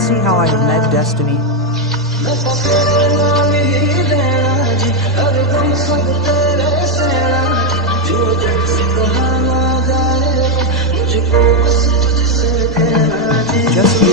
see how I have met destiny? Just you.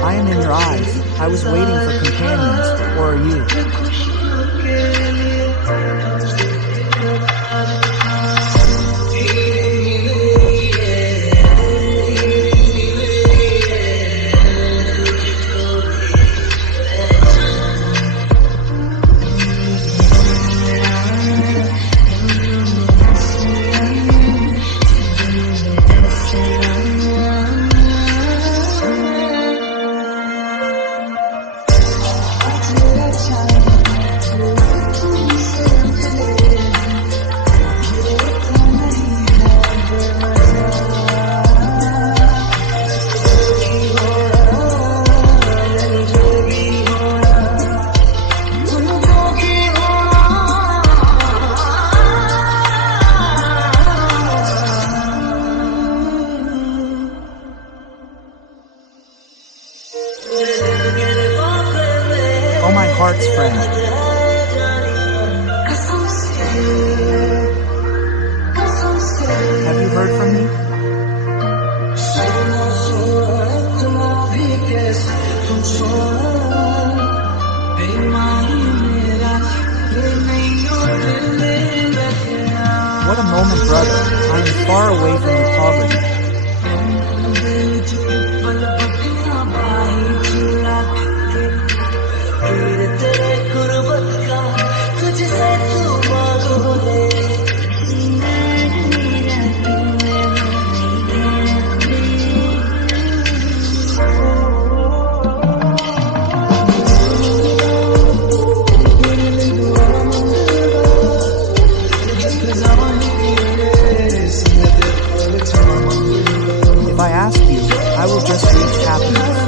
I am in your eyes. I was waiting for companions, or are you? Oh, my heart's friend. Have you heard from me? What a moment, brother. I am far away from your poverty. If I ask you, I will just reach happiness.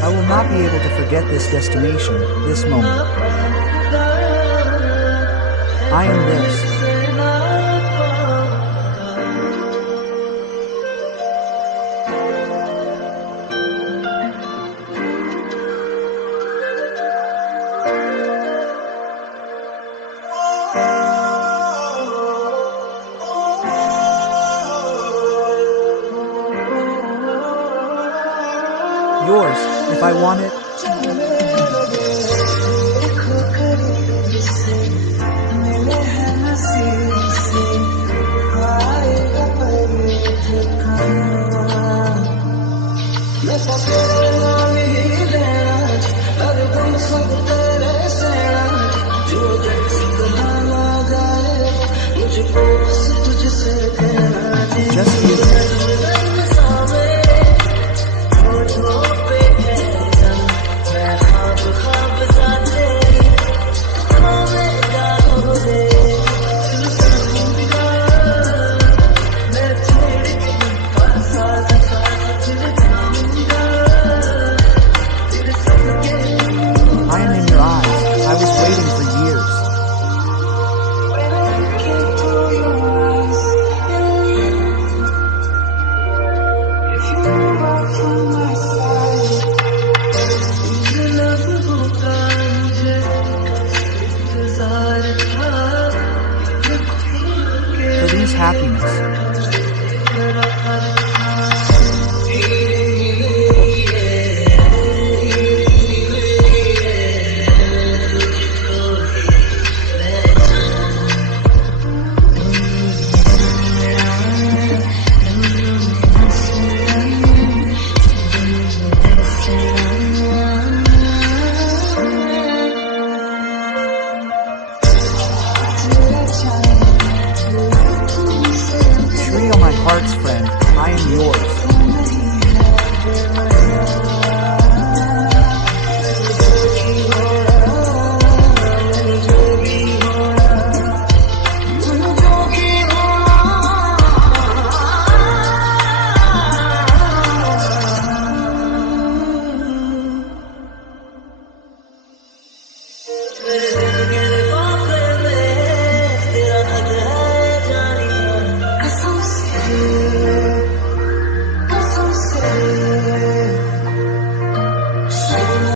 I will not be able to forget this destination, this moment. I am this. Yours, if I want it.